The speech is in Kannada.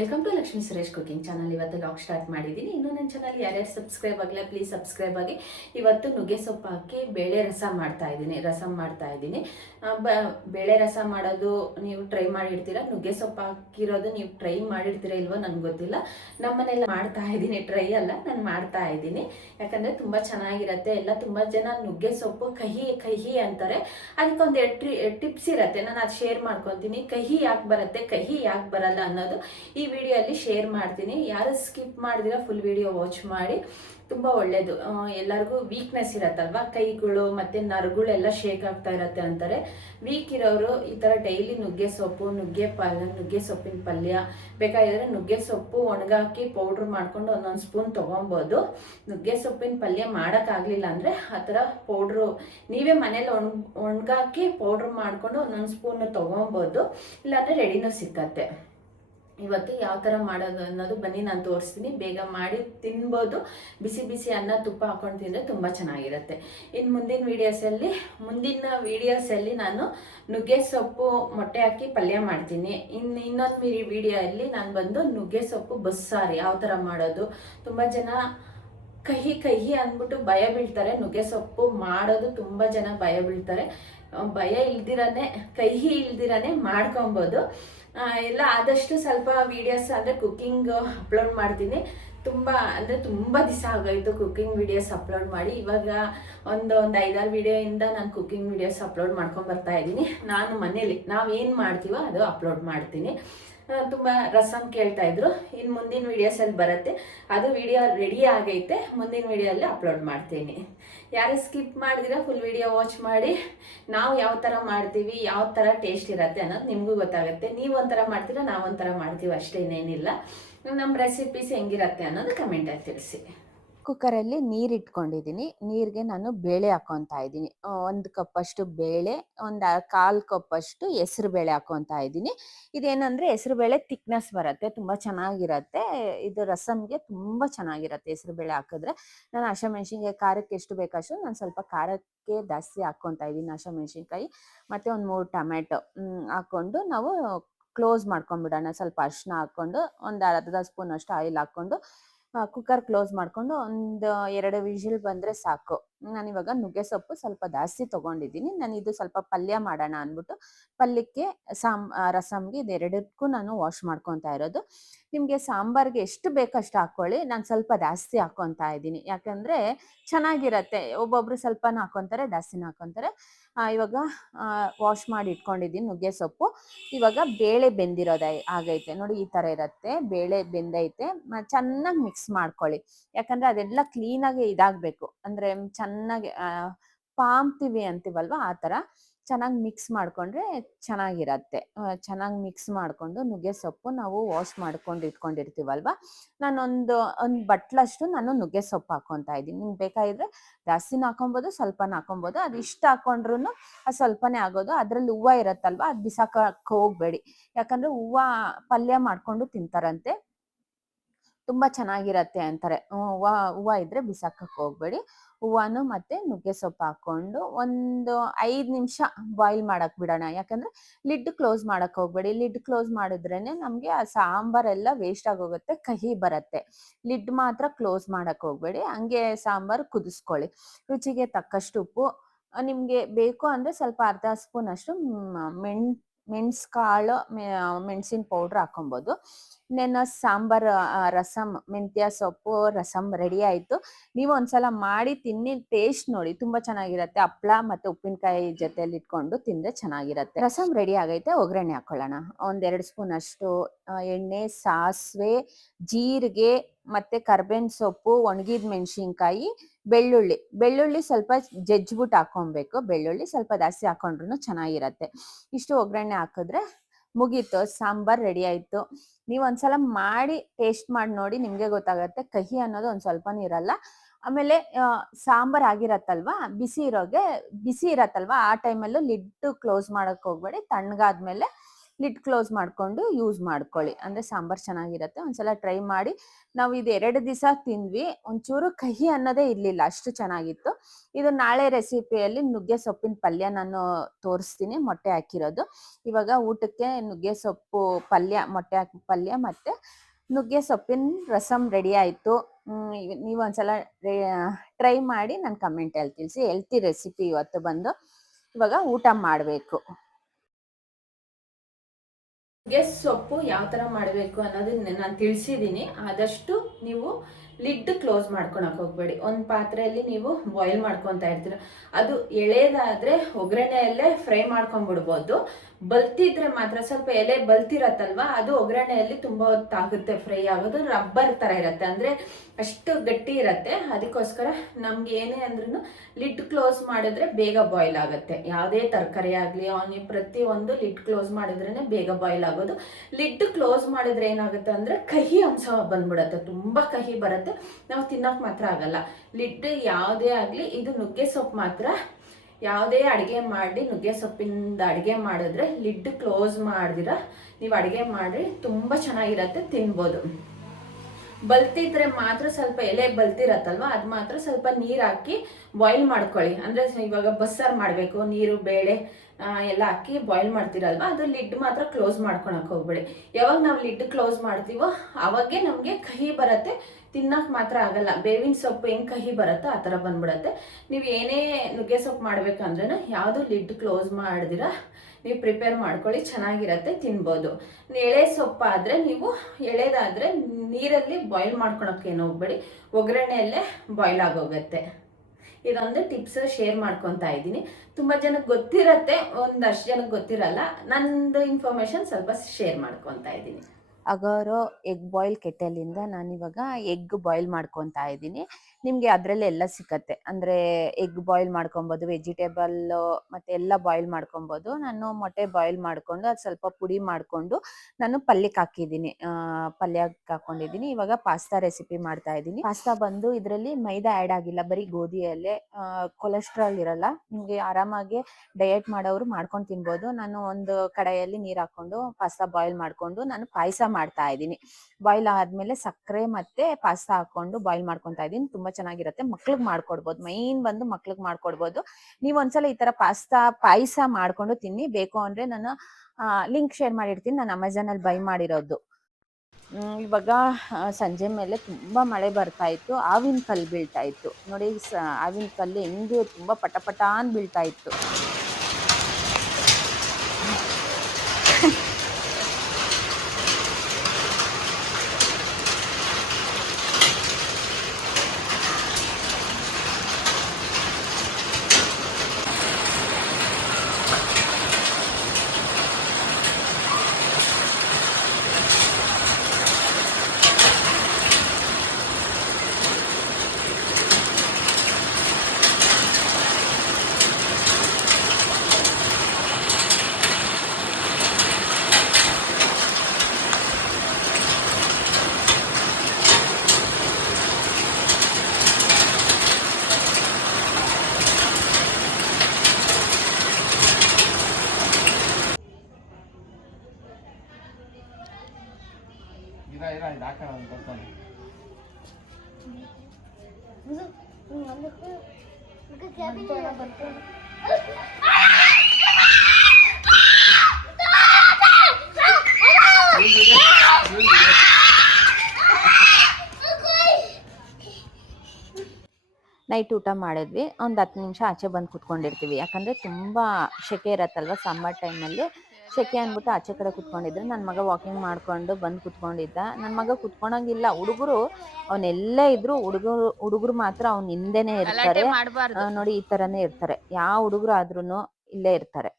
Welcome to Lakshmi Suresh cooking channel. ಇವತ್ತು ಲಾಗ್ ಸ್ಟಾರ್ಟ್ ಮಾಡಿದ್ದೀನಿ. ಇನ್ನೂ ನನ್ನ ಚಾನಲ್ ಯಾರ್ಯಾರು ಸಬ್ಸ್ಕ್ರೈಬ್ ಆಗಿಲ್ಲ ಪ್ಲೀಸ್ ಸಬ್ಸ್ಕ್ರೈಬ್ ಆಗಿ. ಇವತ್ತು ನುಗ್ಗೆ ಸೊಪ್ಪು ಹಾಕಿ ಬೇಳೆ ರಸ ಮಾಡ್ತಾ ಇದ್ದೀನಿ. ಬೇಳೆ ರಸ ಮಾಡೋದು ನೀವು ಟ್ರೈ ಮಾಡಿರ್ತೀರಾ, ನುಗ್ಗೆ ಸೊಪ್ಪು ಹಾಕಿರೋದು ನೀವು ಟ್ರೈ ಮಾಡಿರ್ತೀರಾ ಇಲ್ವೋ ನನಗೆ ಗೊತ್ತಿಲ್ಲ. ನಮ್ಮ ಮನೆಯಲ್ಲ ಮಾಡ್ತಾ ಇದ್ದೀನಿ, ಟ್ರೈ ಅಲ್ಲ, ನಾನು ಮಾಡ್ತಾ ಇದ್ದೀನಿ. ಯಾಕಂದರೆ ತುಂಬ ಚೆನ್ನಾಗಿರುತ್ತೆ. ಎಲ್ಲ ತುಂಬ ಜನ ನುಗ್ಗೆ ಸೊಪ್ಪು ಕಹಿ ಕಹಿ ಅಂತಾರೆ. ಅದಕ್ಕೊಂದು ಟಿಪ್ಸ್ ಇರುತ್ತೆ, ನಾನು ಅದು ಶೇರ್ ಮಾಡ್ಕೊತೀನಿ. ಕಹಿ ಯಾಕೆ ಬರುತ್ತೆ, ಕಹಿ ಯಾಕೆ ಬರಲ್ಲ ಅನ್ನೋದು ಈ ವಿಡಿಯೋಲ್ಲಿ ಶೇರ್ ಮಾಡ್ತೀನಿ. ಯಾರು ಸ್ಕಿಪ್ ಮಾಡಿದಿರ ಫುಲ್ ವಿಡಿಯೋ ವಾಚ್ ಮಾಡಿ, ತುಂಬ ಒಳ್ಳೆಯದು. ಎಲ್ಲರಿಗೂ ವೀಕ್ನೆಸ್ ಇರತ್ತಲ್ವ, ಕೈಗಳು ಮತ್ತು ನರಗಳೆಲ್ಲ ಶೇಕ್ ಆಗ್ತಾ ಇರತ್ತೆ ಅಂತಾರೆ. ವೀಕ್ ಇರೋರು ಈ ಥರ ಡೈಲಿ ನುಗ್ಗೆ ಸೊಪ್ಪು, ನುಗ್ಗೆ ಸೊಪ್ಪಿನ ಪಲ್ಯ, ಬೇಕಾಗಿದ್ರೆ ನುಗ್ಗೆ ಸೊಪ್ಪು ಒಣಗಾಕಿ ಪೌಡ್ರ್ ಮಾಡ್ಕೊಂಡು ಒಂದೊಂದು ಸ್ಪೂನ್ ತೊಗೊಬೋದು. ನುಗ್ಗೆ ಸೊಪ್ಪಿನ ಪಲ್ಯ ಮಾಡೋಕ್ಕಾಗಲಿಲ್ಲ ಅಂದರೆ ಆ ಥರ ಪೌಡ್ರು ನೀವೇ ಮನೇಲಿ ಒಣಗಾಕಿ ಪೌಡ್ರ್ ಮಾಡಿಕೊಂಡು ಒಂದೊಂದು ಸ್ಪೂನ್ ತೊಗೊಬೋದು, ಇಲ್ಲಾಂದರೆ ರೆಡಿನೂ ಸಿಕ್ಕತ್ತೆ. ಇವತ್ತು ಯಾವ ಥರ ಮಾಡೋದು ಅನ್ನೋದು ಬನ್ನಿ ನಾನು ತೋರಿಸ್ತೀನಿ. ಬೇಗ ಮಾಡಿ ತಿನ್ಬೋದು. ಬಿಸಿ ಬಿಸಿ ಅನ್ನ ತುಪ್ಪ ಹಾಕೊಂಡು ತಿಂದರೆ ತುಂಬ ಚೆನ್ನಾಗಿರುತ್ತೆ. ಇನ್ನು ಮುಂದಿನ ವೀಡಿಯೋಸಲ್ಲಿ ನಾನು ನುಗ್ಗೆ ಸೊಪ್ಪು ಮೊಟ್ಟೆ ಹಾಕಿ ಪಲ್ಯ ಮಾಡ್ತೀನಿ. ಇನ್ನೊಂದು ವಿಡಿಯೋಲ್ಲಿ ನಾನು ಬಂದು ನುಗ್ಗೆ ಸೊಪ್ಪು ಬಸ್ಸಾರು ಯಾವ ಥರ ಮಾಡೋದು. ತುಂಬ ಜನ ಕಹಿ ಕಹಿ ಅಂದ್ಬಿಟ್ಟು ಭಯ ಬೀಳ್ತಾರೆ. ನುಗ್ಗೆ ಸೊಪ್ಪು ಮಾಡೋದು ತುಂಬ ಜನ ಭಯ ಬೀಳ್ತಾರೆ. ಭಯ ಕಹಿ ಇಲ್ದಿರಾನೆ ಮಾಡ್ಕೊಬೋದು. ಎಲ್ಲ ಆದಷ್ಟು ಸ್ವಲ್ಪ ವೀಡಿಯೋಸ್ ಅಂದರೆ ಕುಕ್ಕಿಂಗ್ ಅಪ್ಲೋಡ್ ಮಾಡ್ತೀನಿ. ತುಂಬ ದಿವಸ ಆಗೋಯ್ತು ಕುಕ್ಕಿಂಗ್ ವೀಡಿಯೋಸ್ ಅಪ್ಲೋಡ್ ಮಾಡಿ. ಇವಾಗ ಒಂದು 5-6 ವಿಡಿಯೋಯಿಂದ ನಾನು ಕುಕ್ಕಿಂಗ್ ವೀಡಿಯೋಸ್ ಅಪ್ಲೋಡ್ ಬರ್ತಾ ಇದ್ದೀನಿ. ನಾನು ಮನೇಲಿ ನಾವೇನು ಮಾಡ್ತೀವೋ ಅದು ಅಪ್ಲೋಡ್ ಮಾಡ್ತೀನಿ. ತುಂಬ ರಸಮ್ ಕೇಳ್ತಾಯಿದ್ರು, ಇನ್ನು ಮುಂದಿನ ವೀಡಿಯೋಸಲ್ಲಿ ಬರುತ್ತೆ. ಅದು ವಿಡಿಯೋ ರೆಡಿ ಆಗೈತೆ, ಮುಂದಿನ ವೀಡಿಯೋಲ್ಲಿ ಅಪ್ಲೋಡ್ ಮಾಡ್ತೀನಿ. ಯಾರು ಸ್ಕಿಪ್ ಮಾಡಿದಿರ ಫುಲ್ ವಿಡಿಯೋ ವಾಚ್ ಮಾಡಿ. ನಾವು ಯಾವ ಥರ ಮಾಡ್ತೀವಿ, ಯಾವ ಥರ ಟೇಸ್ಟ್ ಇರುತ್ತೆ ಅನ್ನೋದು ನಿಮಗೂ ಗೊತ್ತಾಗುತ್ತೆ. ನೀವು ಒಂಥರ ಮಾಡ್ತೀರಾ, ನಾವು ಒಂಥರ ಮಾಡ್ತೀವಿ, ಅಷ್ಟೇನೇನಿಲ್ಲ. ನಮ್ಮ ರೆಸಿಪೀಸ್ ಹೆಂಗಿರತ್ತೆ ಅನ್ನೋದು ಕಮೆಂಟಲ್ಲಿ ತಿಳಿಸಿ. ಕುಕ್ಕರಲ್ಲಿ ನೀರು ಇಟ್ಕೊಂಡಿದ್ದೀನಿ. ನೀರಿಗೆ ನಾನು ಬೇಳೆ ಹಾಕೊತಾ ಇದ್ದೀನಿ. 1 ಕಪ್ಪಷ್ಟು ಬೇಳೆ, ಒಂದು 1/4 ಕಪ್ಪಷ್ಟು ಹೆಸರು ಬೇಳೆ ಹಾಕೊತಾ ಇದ್ದೀನಿ. ಇದೇನಂದರೆ ಹೆಸರು ಬೇಳೆ ಥಿಕ್ನೆಸ್ ಬರುತ್ತೆ, ತುಂಬ ಚೆನ್ನಾಗಿರುತ್ತೆ. ಇದು ರಸಮ್ಗೆ ತುಂಬ ಚೆನ್ನಾಗಿರುತ್ತೆ ಹೆಸರು ಬೇಳೆ ಹಾಕಿದ್ರೆ. ನಾನು ಹಸಿಮೆಣ್ಸಿನ್ಕಾಯಿ ಖಾರಕ್ಕೆ ಎಷ್ಟು ಬೇಕಷ್ಟು ನಾನು ಸ್ವಲ್ಪ ಖಾರಕ್ಕೆ ಜಾಸ್ತಿ ಹಾಕ್ಕೊತಾ ಇದ್ದೀನಿ. ಹಸಿಮೆಣ್ಸಿನ್ಕಾಯಿ ಮತ್ತು ಒಂದು 3 ಟೊಮೆಟೊ ಹಾಕ್ಕೊಂಡು ನಾವು ಕ್ಲೋಸ್ ಮಾಡ್ಕೊಂಡ್ಬಿಡೋಣ. ಸ್ವಲ್ಪ ಅರಿಶಿನ ಹಾಕ್ಕೊಂಡು ಒಂದು ಅರ್ಧ ಸ್ಪೂನ್ ಅಷ್ಟು ಆಯಿಲ್ ಹಾಕ್ಕೊಂಡು ಕುಕ್ಕರ್ ಕ್ಲೋಸ್ ಮಾಡ್ಕೊಂಡು ಒಂದು 2 ವಿಷಿಲ್ ಬಂದರೆ ಸಾಕು. ನಾನಿವಾಗ ನುಗ್ಗೆ ಸೊಪ್ಪು ಸ್ವಲ್ಪ ಜಾಸ್ತಿ ತೊಗೊಂಡಿದ್ದೀನಿ. ನಾನು ಇದು ಸ್ವಲ್ಪ ಪಲ್ಯ ಮಾಡೋಣ ಅಂದ್ಬಿಟ್ಟು ಪಲ್ಯಕ್ಕೆ ರಸಮ್ಗೆ ಇದೆರಡಕ್ಕೂ ನಾನು ವಾಶ್ ಮಾಡ್ಕೊತಾ ಇರೋದು. ನಿಮಗೆ ಸಾಂಬಾರಿಗೆ ಎಷ್ಟು ಬೇಕಷ್ಟು ಹಾಕ್ಕೊಳ್ಳಿ. ನಾನು ಸ್ವಲ್ಪ ಜಾಸ್ತಿ ಹಾಕ್ಕೊತಾ ಇದ್ದೀನಿ, ಯಾಕಂದರೆ ಚೆನ್ನಾಗಿರತ್ತೆ. ಒಬ್ಬೊಬ್ರು ಸ್ವಲ್ಪನೂ ಹಾಕ್ಕೊತಾರೆ, ಜಾಸ್ತಿನೂ ಹಾಕ್ಕೊತಾರೆ. ಇವಾಗ ವಾಶ್ ಮಾಡಿ ಇಟ್ಕೊಂಡಿದ್ದೀನಿ ನುಗ್ಗೆ ಸೊಪ್ಪು. ಇವಾಗ ಬೇಳೆ ಆಗೈತೆ ನೋಡಿ, ಈ ಥರ ಇರುತ್ತೆ. ಬೇಳೆ ಬೆಂದೈತೆ, ಚೆನ್ನಾಗಿ ಮಿಕ್ಸ್ ಮಾಡ್ಕೊಳ್ಳಿ. ಯಾಕಂದರೆ ಅದೆಲ್ಲ ಕ್ಲೀನಾಗಿ ಇದಾಗಬೇಕು, ಅಂದರೆ ಚೆನ್ನಾಗಿ ಪಾಮ್ತೀವಿ ಅಂತೀವಲ್ವ ಆ ಥರ ಚೆನ್ನಾಗಿ ಮಿಕ್ಸ್ ಮಾಡಿಕೊಂಡ್ರೆ ಚೆನ್ನಾಗಿರತ್ತೆ. ಚೆನ್ನಾಗಿ ಮಿಕ್ಸ್ ಮಾಡಿಕೊಂಡು ನುಗ್ಗೆ ಸೊಪ್ಪು ನಾವು ವಾಶ್ ಮಾಡ್ಕೊಂಡು ಇಟ್ಕೊಂಡಿರ್ತೀವಲ್ವ, ನಾನೊಂದು ಬಟ್ಲಷ್ಟು ನಾನು ನುಗ್ಗೆ ಸೊಪ್ಪು ಹಾಕ್ಕೊತಾ ಇದ್ದೀನಿ. ನಿಮ್ಗೆ ಬೇಕಾಗಿದ್ರೆ ಜಾಸ್ತಿನೂ ಹಾಕೊಬೋದು, ಸ್ವಲ್ಪನೂ ಹಾಕೊಬೋದು. ಅದು ಇಷ್ಟು ಹಾಕ್ಕೊಂಡ್ರೂ ಅದು ಸ್ವಲ್ಪನೇ ಆಗೋದು. ಅದರಲ್ಲಿ ಹೂವು ಇರುತ್ತಲ್ವ, ಅದು ಬಿಸಾಕಕ್ಕೆ ಹೋಗಬೇಡಿ. ಯಾಕಂದರೆ ಹೂವು ಪಲ್ಯ ಮಾಡಿಕೊಂಡು ತಿಂತಾರಂತೆ, ತುಂಬ ಚೆನ್ನಾಗಿರತ್ತೆ ಅಂತಾರೆ. ಹೂವು ಇದ್ದರೆ ಬಿಸಾಕಕ್ಕೆ ಹೋಗಬೇಡಿ. ಹೂವನ್ನು ಮತ್ತು ನುಗ್ಗೆ ಸೊಪ್ಪು ಹಾಕ್ಕೊಂಡು ಒಂದು 5 ನಿಮಿಷ ಬಾಯ್ಲ್ ಮಾಡಕ್ಕೆ ಬಿಡೋಣ. ಯಾಕಂದರೆ ಲಿಡ್ ಕ್ಲೋಸ್ ಮಾಡಕ್ಕೆ ಹೋಗಬೇಡಿ. ಲಿಡ್ ಕ್ಲೋಸ್ ಮಾಡಿದ್ರೇ ನಮಗೆ ಆ ಸಾಂಬಾರೆಲ್ಲ ವೇಸ್ಟ್ ಆಗೋಗುತ್ತೆ, ಕಹಿ ಬರುತ್ತೆ. ಲಿಡ್ ಮಾತ್ರ ಕ್ಲೋಸ್ ಮಾಡಕ್ಕೆ ಹೋಗಬೇಡಿ. ಹಂಗೆ ಸಾಂಬಾರು ಕುದಿಸ್ಕೊಳ್ಳಿ. ರುಚಿಗೆ ತಕ್ಕಷ್ಟು ಉಪ್ಪು, ನಿಮಗೆ ಬೇಕು ಅಂದರೆ ಸ್ವಲ್ಪ ಅರ್ಧ ಸ್ಪೂನ್ ಅಷ್ಟು ಮೆಣಸು ಮೆಣಸಿನ ಪೌಡ್ರ್ ಹಾಕೊಬೋದು. ಇನ್ನೇನು ಸಾಂಬಾರು ರಸಮ್ ಮೆಂತ್ಯ ಸೊಪ್ಪು ರಸಮ್ ರೆಡಿ ಆಯಿತು. ನೀವು ಒಂದ್ಸಲ ಮಾಡಿ ತಿನ್ನಿ, ಟೇಸ್ಟ್ ನೋಡಿ, ತುಂಬ ಚೆನ್ನಾಗಿರುತ್ತೆ. ಹಪ್ಳ ಮತ್ತು ಉಪ್ಪಿನಕಾಯಿ ಜೊತೆಯಲ್ಲಿ ಇಟ್ಕೊಂಡು ತಿಂದರೆ ಚೆನ್ನಾಗಿರುತ್ತೆ. ರಸಮ್ ರೆಡಿ ಆಗೈತೆ, ಒಗ್ಗರಣೆ ಹಾಕ್ಕೊಳ್ಳೋಣ. 1-2 ಸ್ಪೂನ್ ಅಷ್ಟು ಎಣ್ಣೆ, ಸಾಸಿವೆ, ಜೀರಿಗೆ ಮತ್ತು ಕರ್ಬೇವಿನ ಸೊಪ್ಪು, ಒಣಗಿದ ಮೆಣಸಿನ್ಕಾಯಿ, ಬೆಳ್ಳುಳ್ಳಿ ಸ್ವಲ್ಪ ಜಜ್ಜಿಬಿಟ್ಟು ಹಾಕೊಬೇಕು. ಬೆಳ್ಳುಳ್ಳಿ ಸ್ವಲ್ಪ ಜಾಸ್ತಿ ಹಾಕೊಂಡ್ರು ಚೆನ್ನಾಗಿರತ್ತೆ. ಇಷ್ಟು ಒಗ್ಗರಣೆ ಹಾಕಿದ್ರೆ ಮುಗೀತು, ಸಾಂಬಾರು ರೆಡಿ ಆಯಿತು. ನೀವು ಒಂದ್ಸಲ ಮಾಡಿ ಟೇಸ್ಟ್ ಮಾಡಿ ನೋಡಿ, ನಿಮಗೆ ಗೊತ್ತಾಗುತ್ತೆ. ಕಹಿ ಅನ್ನೋದು ಒಂದು ಸ್ವಲ್ಪನೂ ಇರಲ್ಲ. ಆಮೇಲೆ ಸಾಂಬಾರು ಆಗಿರತ್ತಲ್ವ, ಬಿಸಿ ಇರತ್ತಲ್ವ, ಆ ಟೈಮಲ್ಲೂ ಲಿಡ್ ಕ್ಲೋಸ್ ಮಾಡೋಕ್ಕೆ ಹೋಗಬೇಡಿ. ತಣ್ಣಗಾದ್ಮೇಲೆ ಲಿಡ್ ಕ್ಲೋಸ್ ಮಾಡಿಕೊಂಡು ಯೂಸ್ ಮಾಡ್ಕೊಳ್ಳಿ. ಅಂದರೆ ಸಾಂಬಾರು ಚೆನ್ನಾಗಿರುತ್ತೆ. ಒಂದ್ಸಲ ಟ್ರೈ ಮಾಡಿ. ನಾವು ಇದು 2 ದಿವಸ ತಿಂದ್ವಿ. ಒಂಚೂರು ಕಹಿ ಅನ್ನೋದೇ ಇರಲಿಲ್ಲ, ಅಷ್ಟು ಚೆನ್ನಾಗಿತ್ತು. ಇದು ನಾಳೆ ರೆಸಿಪಿಯಲ್ಲಿ ನುಗ್ಗೆ ಸೊಪ್ಪಿನ ಪಲ್ಯ ನಾನು ತೋರಿಸ್ತೀನಿ, ಮೊಟ್ಟೆ ಹಾಕಿರೋದು. ಇವಾಗ ಊಟಕ್ಕೆ ನುಗ್ಗೆ ಸೊಪ್ಪು ಪಲ್ಯ, ಮೊಟ್ಟೆ ಹಾಕಿ ಪಲ್ಯ ಮತ್ತು ನುಗ್ಗೆ ಸೊಪ್ಪಿನ ರಸಮ್ ರೆಡಿ ಆಯಿತು. ನೀವು ಒಂದ್ಸಲ ಟ್ರೈ ಮಾಡಿ ನನ್ನ ಕಮೆಂಟಲ್ಲಿ ತಿಳಿಸಿ. ಹೆಲ್ತಿ ರೆಸಿಪಿ ಇವತ್ತು ಬಂದು. ಇವಾಗ ಊಟ ಮಾಡಬೇಕು. ನುಗ್ಗೆ ಸೊಪ್ಪು ಯಾವ ಥರ ಮಾಡಬೇಕು ಅನ್ನೋದನ್ನ ನಾನು ತಿಳಿಸಿದ್ದೀನಿ. ಆದಷ್ಟು ನೀವು ಲಿಡ್ ಕ್ಲೋಸ್ ಮಾಡ್ಕೊಳಕ್ಕೆ ಹೋಗ್ಬೇಡಿ. ಒಂದು ಪಾತ್ರೆಯಲ್ಲಿ ನೀವು ಬಾಯ್ಲ್ ಮಾಡ್ಕೊತಾ ಇರ್ತೀರ, ಅದು ಎಳೆದಾದರೆ ಒಗ್ಗರಣೆಯಲ್ಲೇ ಫ್ರೈ ಮಾಡ್ಕೊಂಡ್ಬಿಡ್ಬೋದು. ಬಲ್ತಿದ್ರೆ ಮಾತ್ರ, ಸ್ವಲ್ಪ ಎಲೆ ಬಲ್ತಿರತ್ತಲ್ವ, ಅದು ಒಗ್ಗರಣೆಯಲ್ಲಿ ತುಂಬ ಹೊತ್ತಾಗುತ್ತೆ ಫ್ರೈ ಆಗೋದು. ರಬ್ಬರ್ ಥರ ಇರುತ್ತೆ, ಅಂದರೆ ಅಷ್ಟು ಗಟ್ಟಿ ಇರುತ್ತೆ. ಅದಕ್ಕೋಸ್ಕರ ನಮ್ಗೆ ಏನೇ ಅಂದ್ರೂ ಲಿಡ್ ಕ್ಲೋಸ್ ಮಾಡಿದ್ರೆ ಬೇಗ ಬಾಯ್ಲ್ ಆಗುತ್ತೆ. ಯಾವುದೇ ತರಕಾರಿ ಆಗಲಿ ಆನಿಯನ್ ಪ್ರತಿಯೊಂದು ಲಿಡ್ ಕ್ಲೋಸ್ ಮಾಡಿದ್ರೇ ಬೇಗ ಬಾಯ್ಲ್ ಆಗೋದು. ಲಿಡ್ ಕ್ಲೋಸ್ ಮಾಡಿದ್ರೆ ಏನಾಗುತ್ತೆ ಅಂದರೆ ಕಹಿ ಅಂಶ ಬಂದ್ಬಿಡುತ್ತೆ, ತುಂಬ ಕಹಿ ಬರುತ್ತೆ, ನಾವು ತಿನ್ನೋಕೆ ಮಾತ್ರ ಆಗಲ್ಲ. ಲಿಡ್ ಯಾವುದೇ ಆಗಲಿ, ಇದು ನುಗ್ಗೆ ಸೊಪ್ಪು ಮಾತ್ರ ಯಾವುದೇ ಅಡುಗೆ ಮಾಡಿ ನುಗ್ಗೆ ಸೊಪ್ಪಿಂದ ಅಡುಗೆ ಮಾಡಿದ್ರೆ ಲಿಡ್ ಕ್ಲೋಸ್ ಮಾಡ್ದಿರ ನೀವು ಅಡುಗೆ ಮಾಡಿ ತುಂಬ ಚೆನ್ನಾಗಿರತ್ತೆ, ತಿನ್ಬೋದು. ಬಲ್ತಿದ್ರೆ ಮಾತ್ರ ಸ್ವಲ್ಪ ಎಲೆ ಬಲ್ತಿರತ್ತಲ್ವ, ಅದು ಮಾತ್ರ ಸ್ವಲ್ಪ ನೀರು ಹಾಕಿ ಬಾಯ್ಲ್ ಮಾಡ್ಕೊಳ್ಳಿ. ಅಂದರೆ ಇವಾಗ ಬಸ್ಸಾರು ಮಾಡಬೇಕು, ನೀರು ಬೇಳೆ ಎಲ್ಲ ಹಾಕಿ ಬಾಯ್ಲ್ ಮಾಡ್ತೀರಲ್ವ, ಅದು ಲಿಡ್ ಮಾತ್ರ ಕ್ಲೋಸ್ ಮಾಡ್ಕೊಳಕ್ಕೆ ಹೋಗ್ಬೇಡಿ. ಯಾವಾಗ ನಾವು ಲಿಡ್ ಕ್ಲೋಸ್ ಮಾಡ್ತೀವೋ ಅವಾಗೆ ನಮಗೆ ಕಹಿ ಬರುತ್ತೆ, ತಿನ್ನೋಕೆ ಮಾತ್ರ ಆಗಲ್ಲ. ಬೇವಿನ ಸೊಪ್ಪು ಹೆಂಗೆ ಕಹಿ ಬರುತ್ತೋ ಆ ಥರ ಬಂದ್ಬಿಡತ್ತೆ. ನೀವು ಏನೇ ನುಗ್ಗೆ ಸೊಪ್ಪು ಮಾಡ್ಬೇಕಂದ್ರೂ ಯಾವುದು ಲಿಡ್ ಕ್ಲೋಸ್ ಮಾಡ್ದಿರ ನೀವು ಪ್ರಿಪೇರ್ ಮಾಡ್ಕೊಳ್ಳಿ, ಚೆನ್ನಾಗಿರತ್ತೆ, ತಿನ್ಬೋದು. ಎಳೆ ಸೊಪ್ಪಾದರೆ ನೀವು ಎಳೆದಾದರೆ ನೀರಲ್ಲಿ ಬಾಯ್ಲ್ ಮಾಡ್ಕೊಳಕ್ಕೇನು ಹೋಗ್ಬೇಡಿ, ಒಗ್ಗರಣೆಯಲ್ಲೇ ಬಾಯ್ಲ್ ಆಗೋಗುತ್ತೆ. ಇದೊಂದು ಟಿಪ್ಸ್ ಶೇರ್ ಮಾಡ್ಕೊತಾ ಇದ್ದೀನಿ. ತುಂಬ ಜನಕ್ಕೆ ಗೊತ್ತಿರತ್ತೆ, ಒಂದಷ್ಟು ಜನಕ್ಕೆ ಗೊತ್ತಿರಲ್ಲ. ನಂದು ಇನ್ಫಾರ್ಮೇಷನ್ ಸ್ವಲ್ಪ ಶೇರ್ ಮಾಡ್ಕೊತಾ ಇದ್ದೀನಿ. ಅಗಾರೋ ಎಗ್ ಬಾಯ್ಲ್ ಕೆಟಲಿಂದ ನಾನಿವಾಗ ಎಗ್ ಬಾಯ್ಲ್ ಮಾಡ್ಕೊತಾ ಇದ್ದೀನಿ. ನಿಮಗೆ ಅದರಲ್ಲೇ ಎಲ್ಲ ಸಿಕ್ಕತ್ತೆ, ಅಂದರೆ ಎಗ್ ಬಾಯ್ಲ್ ಮಾಡ್ಕೊಬೋದು, ವೆಜಿಟೇಬಲ್ಲು ಮತ್ತು ಎಲ್ಲ ಬಾಯ್ಲ್ ಮಾಡ್ಕೊಬೋದು. ನಾನು ಮೊಟ್ಟೆ ಬಾಯ್ಲ್ ಮಾಡಿಕೊಂಡು ಅದು ಸ್ವಲ್ಪ ಪುಡಿ ಮಾಡಿಕೊಂಡು ನಾನು ಪಲ್ಯಕ್ಕೆ ಹಾಕಿದ್ದೀನಿ, ಪಲ್ಯಕ್ಕೆ ಹಾಕ್ಕೊಂಡಿದ್ದೀನಿ. ಇವಾಗ ಪಾಸ್ತಾ ರೆಸಿಪಿ ಮಾಡ್ತಾ ಇದ್ದೀನಿ. ಪಾಸ್ತಾ ಬಂದು ಇದರಲ್ಲಿ ಮೈದಾ ಆ್ಯಡ್ ಆಗಿಲ್ಲ, ಬರೀ ಗೋಧಿಯಲ್ಲೇ. ಕೊಲೆಸ್ಟ್ರಾಲ್ ಇರಲ್ಲ, ನಿಮಗೆ ಆರಾಮಾಗಿ ಡಯಟ್ ಮಾಡೋರು ಮಾಡ್ಕೊಂಡು ತಿನ್ಬೋದು. ನಾನು ಒಂದು ಕಡಾಯಲ್ಲಿ ನೀರು ಹಾಕ್ಕೊಂಡು ಪಾಸ್ತಾ ಬಾಯ್ಲ್ ಮಾಡಿಕೊಂಡು ನಾನು ಪಾಯಸ ಮಾಡ್ತಾ ಇದ್ದೀನಿ. ಬಾಯ್ಲ್ ಆದ್ಮೇಲೆ ಸಕ್ಕರೆ ಮತ್ತೆ ಪಾಸ್ತಾ ಹಾಕೊಂಡು ಬಾಯ್ಲ್ ಮಾಡ್ಕೊತಾ ಇದ್ದೀನಿ. ತುಂಬಾ ಚೆನ್ನಾಗಿರುತ್ತೆ, ಮಕ್ಳಿಗೆ ಮಾಡ್ಕೊಡ್ಬೋದು. ಮೈನ್ ಬಂದು ಮಕ್ಳಿಗೆ ಮಾಡ್ಕೊಡ್ಬೋದು. ನೀವು ಒಂದ್ಸಲ ಈ ತರ ಪಾಯಸ ಮಾಡ್ಕೊಂಡು ತಿನ್ನಿ. ಬೇಕು ಅಂದ್ರೆ ನಾನು ಲಿಂಕ್ ಶೇರ್ ಮಾಡಿರ್ತೀನಿ, ನಾನು ಅಮೆಝಾನ್ ಅಲ್ಲಿ ಬೈ ಮಾಡಿರೋದು. ಇವಾಗ ಸಂಜೆ ಮೇಲೆ ತುಂಬಾ ಮಳೆ ಬರ್ತಾ ಇತ್ತು, ಆವಿನ ಕಲ್ಲು ಬೀಳ್ತಾ ಇತ್ತು ನೋಡಿ. ಆವಿನ ಕಲ್ಲು ಹೆಂಗೆ ತುಂಬಾ ಪಟ ಅಂತ ಬೀಳ್ತಾ ಇತ್ತು. ನೈಟ್ ಊಟ ಮಾಡಿದ್ವಿ, ಒಂದು 10 ನಿಮಿಷ ಆಚೆ ಬಂದು ಕುತ್ಕೊಂಡಿರ್ತೀವಿ. ಯಾಕಂದರೆ ತುಂಬ ಸೆಕೆ ಇರತ್ತಲ್ವ ಸಮ್ಮರ್ ಟೈಮಲ್ಲಿ. ಸೆಕೆ ಅಂದ್ಬಿಟ್ಟು ಆಚೆ ಕಡೆ ಕುತ್ಕೊಂಡಿದ್ರೆ ನನ್ನ ಮಗ ವಾಕಿಂಗ್ ಮಾಡಿಕೊಂಡು ಬಂದು ಕುತ್ಕೊಂಡಿದ್ದ. ನನ್ನ ಮಗ ಕುತ್ಕೊಳಂಗಿಲ್ಲ, ಹುಡುಗರು ಅವನೆಲ್ಲೇ ಇದ್ರು ಹುಡುಗರು ಮಾತ್ರ ಅವ್ನ ಹಿಂದೆನೇ ಇರ್ತಾರೆ ನೋಡಿ. ಈ ಥರನೇ ಇರ್ತಾರೆ, ಯಾವ ಹುಡುಗರು ಆದ್ರೂ ಇಲ್ಲೇ ಇರ್ತಾರೆ.